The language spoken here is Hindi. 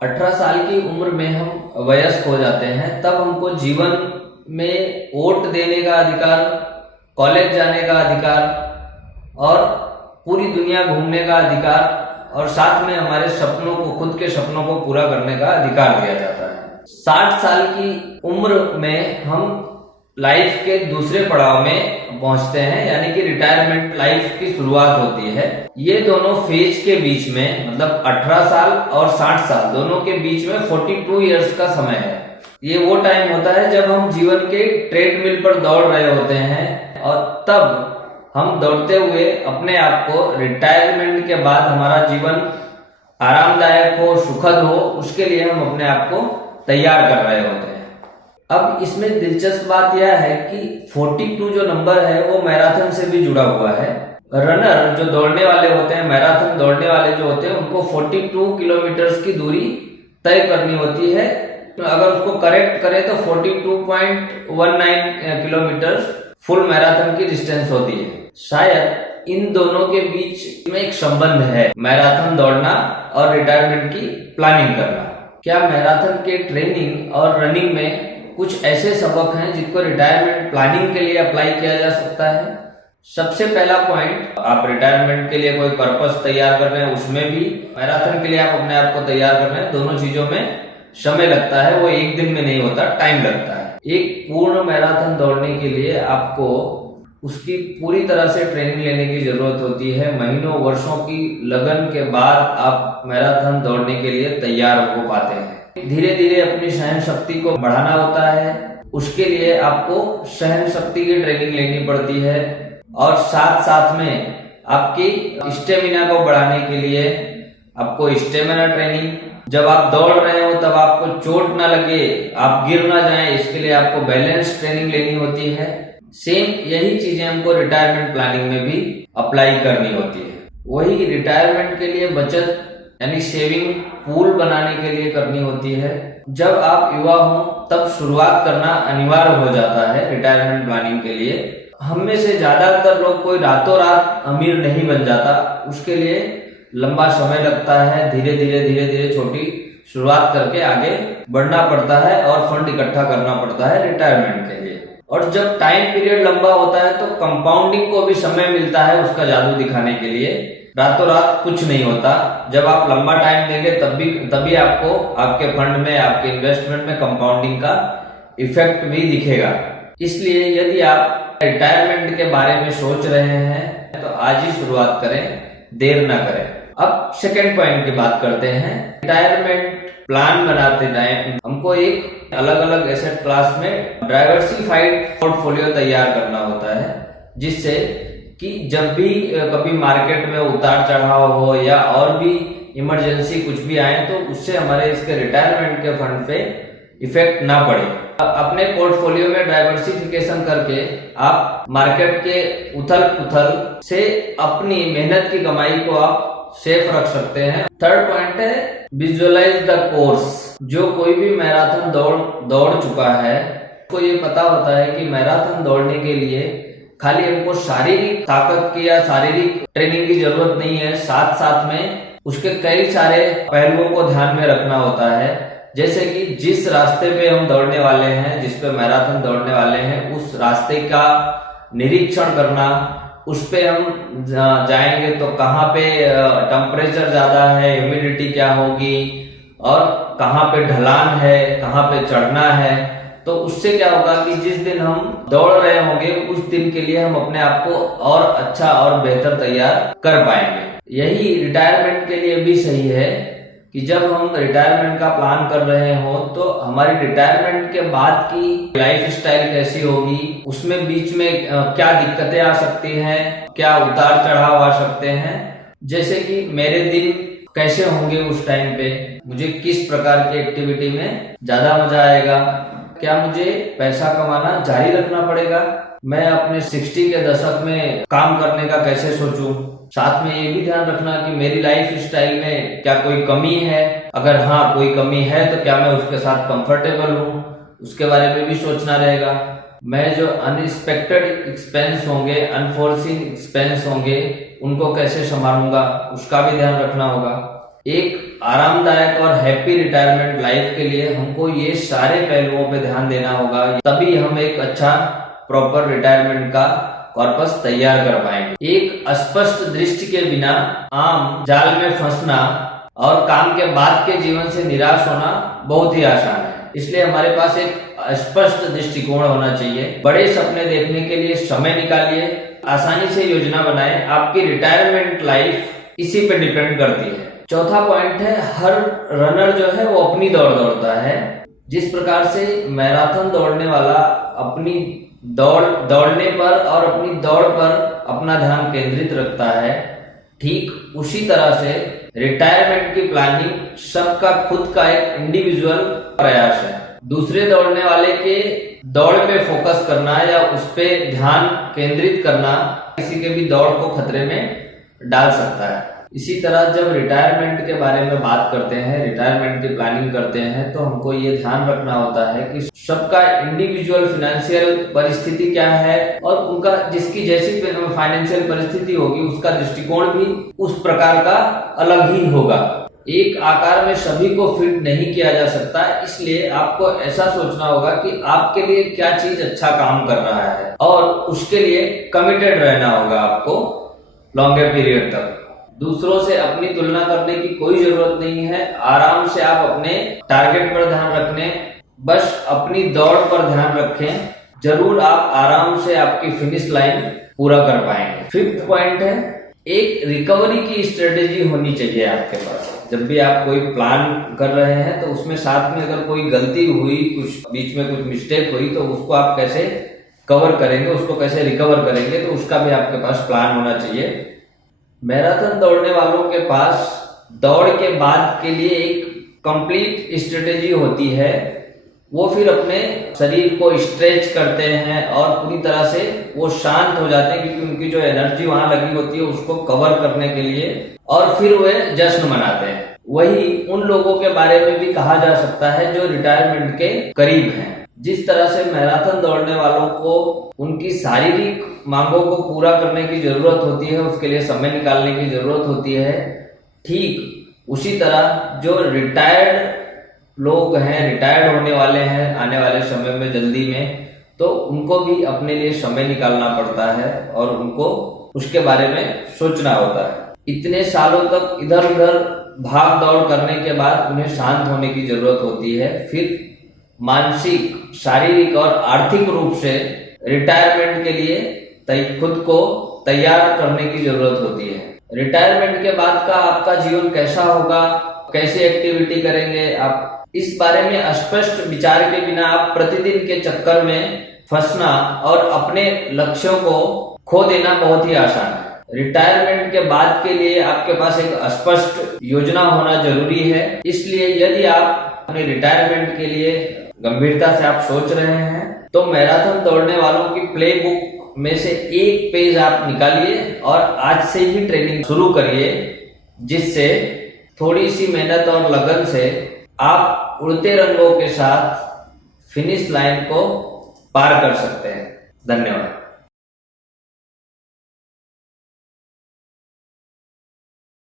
18 साल की उम्र में हम वयस्क हो जाते हैं, तब हमको जीवन में वोट देने का अधिकार, कॉलेज जाने का अधिकार और पूरी दुनिया घूमने का अधिकार और साथ में हमारे सपनों को, खुद के सपनों को पूरा करने का अधिकार दिया जाता है। 60 साल की उम्र में हम लाइफ के दूसरे पड़ाव में पहुंचते हैं, यानी कि रिटायरमेंट लाइफ की शुरुआत होती है। ये दोनों फेज के बीच में, मतलब 18 साल और 60 साल दोनों के बीच में 42 इयर्स का समय है। ये वो टाइम होता है जब हम जीवन के ट्रेडमिल पर दौड़ रहे होते हैं और तब हम दौड़ते हुए अपने आप को रिटायरमेंट के बाद हमारा जीवन आरामदायक हो, सुखद हो, उसके लिए हम अपने आप को तैयार कर रहे होते हैं। अब इसमें दिलचस्प बात यह है कि 42 जो नंबर है वो मैराथन से भी जुड़ा हुआ है। रनर जो दौड़ने वाले होते हैं, मैराथन दौड़ने वाले जो होते हैं, उनको 42 किलोमीटर की दूरी तय करनी होती है। तो अगर उसको करेक्ट करें तो 42.19 किलोमीटर फुल मैराथन की डिस्टेंस होती है। शायद इन दोनों के बीच में एक संबंध है, मैराथन दौड़ना और रिटायरमेंट की प्लानिंग करना। क्या मैराथन के ट्रेनिंग और रनिंग में कुछ ऐसे सबक हैं जिनको रिटायरमेंट प्लानिंग के लिए अप्लाई किया जा सकता है? सबसे पहला पॉइंट, आप रिटायरमेंट के लिए कोई पर्पस तैयार कर रहे हैं, उसमें भी मैराथन के लिए आप अपने आप को तैयार कर रहे हैं, दोनों चीजों में समय लगता है, वो एक दिन में नहीं होता, टाइम लगता है। एक पूर्ण मैराथन दौड़ने के लिए आपको उसकी पूरी तरह से ट्रेनिंग लेने की जरूरत होती है। महीनों वर्षों की लगन के बाद आप मैराथन दौड़ने के लिए तैयार हो पाते हैं। धीरे धीरे अपनी सहन शक्ति को बढ़ाना होता है, उसके लिए आपको सहन शक्ति की ट्रेनिंग लेनी पड़ती है और साथ साथ में आपकी स्टेमिना को बढ़ाने के लिए आपको स्टेमिना ट्रेनिंग, जब आप दौड़ रहे हो तब आपको चोट ना लगे, आप गिर ना जाएं, इसके लिए आपको बैलेंस ट्रेनिंग लेनी होती है। सेम यही चीजें हमको रिटायरमेंट प्लानिंग में भी अप्लाई करनी होती है। वही रिटायरमेंट के लिए बचत यानी सेविंग पूल बनाने के लिए करनी होती है। जब आप युवा हो तब शुरुआत करना अनिवार्य हो जाता है रिटायरमेंट प्लानिंग के लिए। हम में से ज्यादातर लोग कोई रातों रात अमीर नहीं बन जाता, उसके लिए लंबा समय लगता है। धीरे धीरे छोटी शुरुआत करके आगे बढ़ना पड़ता है और फंड इकट्ठा करना पड़ता है रिटायरमेंट के लिए। और जब टाइम पीरियड लंबा होता है तो कंपाउंडिंग को भी समय मिलता है उसका जादू दिखाने के लिए। रातों रात कुछ नहीं होता, जब आप लंबा टाइम देंगे तभी आपको आपके फंड में, आपके इन्वेस्टमेंट में कंपाउंडिंग का इफेक्ट भी दिखेगा। इसलिए यदि आप रिटायरमेंट के बारे में सोच रहे हैं तो आज ही शुरुआत करें, देर ना करें। अब सेकेंड पॉइंट की बात करते हैं। रिटायरमेंट प्लान बनाते टाइम हमको एक अलग अलग एसेट क्लास में डाइवर्सिफाइड पोर्टफोलियो तैयार करना होता है, जिससे कि जब भी कभी मार्केट में उतार चढ़ाव हो या और भी इमरजेंसी कुछ भी आए तो उससे हमारे इसके रिटायरमेंट के फंड पे इफेक्ट ना पड़े। अपने पोर्टफोलियो में डाइवर्सिफिकेशन करके आप मार्केट के उथल पुथल से अपनी मेहनत की कमाई को आप सेफ रख सकते हैं। थर्ड पॉइंट है विजुअलाइज द कोर्स। जो कोई भी मैराथन दौड़ चुका है उसको ये पता होता है कि मैराथन दौड़ने के लिए खाली हमको शारीरिक ताकत की या शारीरिक ट्रेनिंग की जरूरत नहीं है, साथ साथ में उसके कई सारे पहलुओं को ध्यान में रखना होता है। जैसे कि जिस रास्ते पे हम दौड़ने वाले हैं, जिस पे मैराथन दौड़ने वाले हैं, उस रास्ते का निरीक्षण करना, उस पे हम जाएंगे तो कहाँ पे टेम्परेचर ज्यादा है, ह्यूमिडिटी क्या होगी और कहाँ पे ढलान है, कहाँ पे चढ़ना है। तो उससे क्या होगा कि जिस दिन हम दौड़ रहे होंगे उस दिन के लिए हम अपने आप को और अच्छा और बेहतर तैयार कर पाएंगे। यही रिटायरमेंट के लिए भी सही है कि जब हम रिटायरमेंट का प्लान कर रहे हो तो हमारी रिटायरमेंट के बाद की लाइफ स्टाइल कैसी होगी, उसमें बीच में क्या दिक्कतें आ सकती हैं, क्या उतार चढ़ाव आ सकते हैं। जैसे कि मेरे दिन कैसे होंगे उस टाइम पे, मुझे किस प्रकार की एक्टिविटी में ज्यादा मजा आएगा, क्या मुझे पैसा कमाना जारी रखना पड़ेगा, मैं अपने 60 के दशक में काम करने का कैसे सोचूं। साथ में ये भी ध्यान रखना कि मेरी लाइफ स्टाइल में क्या कोई कमी है, अगर हाँ कोई कमी है तो क्या मैं उसके साथ कंफर्टेबल हूँ, उसके बारे में भी सोचना रहेगा। मैं जो अनएक्सपेक्टेड एक्सपेंस होंगे, अनफोर्सिन एक्सपेंस होंगे, उनको कैसे संभालूंगा उसका भी ध्यान रखना होगा। एक आरामदायक और हैप्पी रिटायरमेंट लाइफ के लिए हमको ये सारे पहलुओं पे ध्यान देना होगा, तभी हम एक अच्छा प्रॉपर रिटायरमेंट का कॉर्पस तैयार कर पाएंगे। एक अस्पष्ट दृष्टि के बिना आम जाल में फंसना और काम के बाद के जीवन से निराश होना बहुत ही आसान है। इसलिए हमारे पास एक स्पष्ट दृष्टिकोण होना चाहिए। बड़े सपने देखने के लिए समय निकालिए, आसानी से योजना बनाएं। आपकी रिटायरमेंट लाइफ इसी पे डिपेंड करती है। चौथा पॉइंट है, हर रनर जो है वो अपनी दौड़ दौड़ता है। जिस प्रकार से मैराथन दौड़ने वाला अपनी दौड़ने पर और अपनी दौड़ पर अपना ध्यान केंद्रित रखता है, ठीक उसी तरह से रिटायरमेंट की प्लानिंग सबका खुद का एक इंडिविजुअल प्रयास है। दूसरे दौड़ने वाले के दौड़ पे फोकस करना या उस पे ध्यान केंद्रित करना किसी के भी दौड़ को खतरे में डाल सकता है। इसी तरह जब रिटायरमेंट के बारे में बात करते हैं, रिटायरमेंट की प्लानिंग करते हैं, तो हमको ये ध्यान रखना होता है कि सबका इंडिविजुअल फाइनेंशियल परिस्थिति क्या है और उनका जिसकी जैसी फाइनेंशियल परिस्थिति होगी उसका दृष्टिकोण भी उस प्रकार का अलग ही होगा। एक आकार में सभी को फिट नहीं किया जा सकता, इसलिए आपको ऐसा सोचना होगा कि आपके लिए क्या चीज अच्छा काम कर रहा है और उसके लिए कमिटेड रहना होगा आपको लॉन्गर पीरियड तक। दूसरों से अपनी तुलना करने की कोई जरूरत नहीं है। आराम से आप अपने टारगेट पर ध्यान रखने, बस अपनी दौड़ पर ध्यान रखें, जरूर आप आराम से आपकी फिनिश लाइन पूरा कर पाएंगे। फिफ्थ पॉइंट है, एक रिकवरी की स्ट्रेटेजी होनी चाहिए आपके पास। जब भी आप कोई प्लान कर रहे हैं तो उसमें साथ में अगर कोई गलती हुई, कुछ बीच में कुछ मिस्टेक हुई, तो उसको आप कैसे कवर करेंगे, उसको कैसे रिकवर करेंगे, तो उसका भी आपके पास प्लान होना चाहिए। मैराथन दौड़ने वालों के पास दौड़ के बाद के लिए एक कंप्लीट स्ट्रेटेजी होती है। वो फिर अपने शरीर को स्ट्रेच करते हैं और पूरी तरह से वो शांत हो जाते हैं, क्योंकि उनकी जो एनर्जी वहां लगी होती है उसको कवर करने के लिए, और फिर वे जश्न मनाते हैं। वही उन लोगों के बारे में भी कहा जा सकता है जो रिटायरमेंट के करीब हैं। जिस तरह से मैराथन दौड़ने वालों को उनकी शारीरिक मांगों को पूरा करने की जरूरत होती है, उसके लिए समय निकालने की जरूरत होती है, ठीक उसी तरह जो रिटायर्ड लोग हैं, रिटायर्ड होने वाले हैं आने वाले समय में जल्दी में, तो उनको भी अपने लिए समय निकालना पड़ता है और उनको उसके बारे में सोचना होता है। इतने सालों तक इधर उधर भाग दौड़ करने के बाद उन्हें शांत होने की जरूरत होती है। फिर मानसिक, शारीरिक और आर्थिक रूप से रिटायरमेंट के लिए खुद को तैयार करने की जरूरत होती है। रिटायरमेंट के बाद का आपका जीवन कैसा होगा, कैसी एक्टिविटी करेंगे आप, इस बारे में स्पष्ट विचार के बिना आप प्रतिदिन के चक्कर में फंसना और अपने लक्ष्यों को खो देना बहुत ही आसान है। रिटायरमेंट के बाद के लिए आपके पास एक स्पष्ट योजना होना जरूरी है। इसलिए यदि आप अपने रिटायरमेंट के लिए गंभीरता से आप सोच रहे हैं, तो मैराथन दौड़ने वालों की प्ले बुक में से एक पेज आप निकालिए और आज से ही ट्रेनिंग शुरू करिए, जिससे थोड़ी सी मेहनत और लगन से आप उड़ते रंगों के साथ फिनिश लाइन को पार कर सकते हैं। धन्यवाद।